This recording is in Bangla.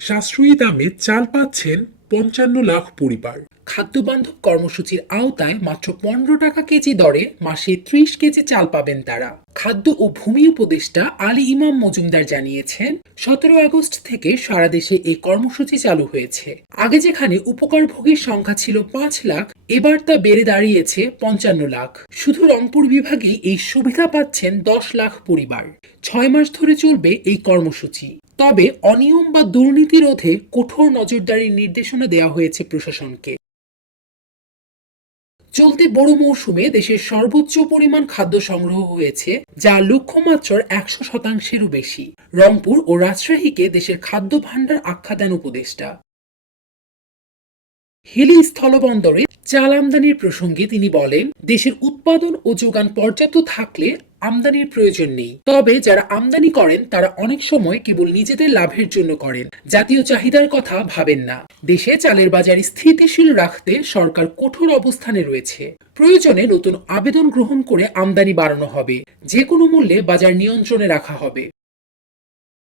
সাশ্রয়ী দামে চাল পাচ্ছেন ৫৫ লাখ পরিবার। খাদ্যবান্ধব কর্মসূচির আওতায় মাত্র ১৫ টাকা কেজি দরে মাসে ৩০ কেজি চাল পাবেন তারা। খাদ্য ও ভূমি উপদেষ্টা আলী ইমাম মজুমদার জানিয়েছেন, ১৭ আগস্ট থেকে সারা দেশে এই কর্মসূচি চালু হয়েছে। আগে যেখানে উপকারভোগীর সংখ্যা ছিল ৫ লাখ, এবার তা বেড়ে দাঁড়িয়েছে ৫৫ লাখ। শুধু রংপুর বিভাগেই এই সুবিধা পাচ্ছেন ১০ লাখ পরিবার। ৬ মাস ধরে চলবে এই কর্মসূচি। তবে অনিয়ম বা দুর্নীতি রোধে কঠোর নজরদারির নির্দেশনা দেওয়া হয়েছে প্রশাসনকে। চলতি বড় মৌসুমে দেশের সর্বোচ্চ পরিমাণ খাদ্য সংগ্রহ হয়েছে, যা লক্ষ্যমাত্রার ১০০%-এরও বেশি। রংপুর ও রাজশাহীকে দেশের খাদ্য ভাণ্ডার আখ্যা দেন উপদেষ্টা। হিলি স্থলবন্দরে চাল আমদানির প্রসঙ্গে তিনি বলেন, দেশের উৎপাদন ও যোগান পর্যাপ্ত থাকলে আমদানির প্রয়োজন নেই। তবে যারা আমদানি করেন তারা অনেক সময় কেবল নিজেদের লাভের জন্য করেন, জাতীয় চাহিদার কথা ভাবেন না। দেশে চালের বাজার স্থিতিশীল রাখতে সরকার কঠোর অবস্থানে রয়েছে। প্রয়োজনে নতুন আবেদন গ্রহণ করে আমদানি বাড়ানো হবে। যে কোনো মূল্যে বাজার নিয়ন্ত্রণে রাখা হবে।